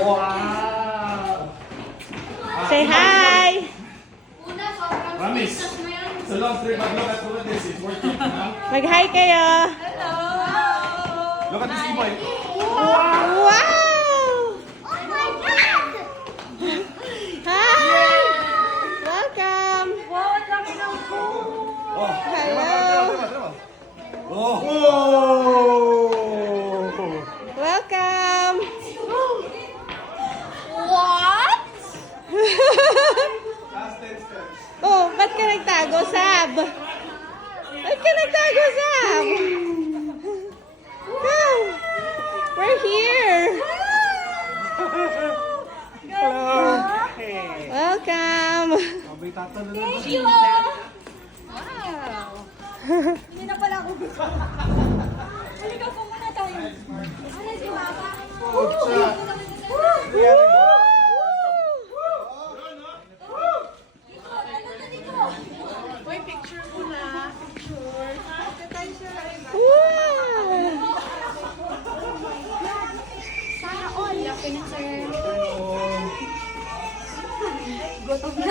Wow! Say hi! Promise. It's a long trip, but look at this. It's working. Huh? Mag-hi kayo! Look at this e-bike. Wow! Oh my God! Hi! Welcome! Wow, ang laki ng pool! Oh, Hello! Oh! Welcome! What? Oh, ba't ka nagtago, Sab? Ba't ka nagtago, Sab? Come! We're here! Welcome! Thank you! Wow! Hindi na pala ako gusto. Halika po muna tayo. Ano si Mama? Uy, picture muna. Picture. Wow! Sana all. Laki na sir. Gutom na.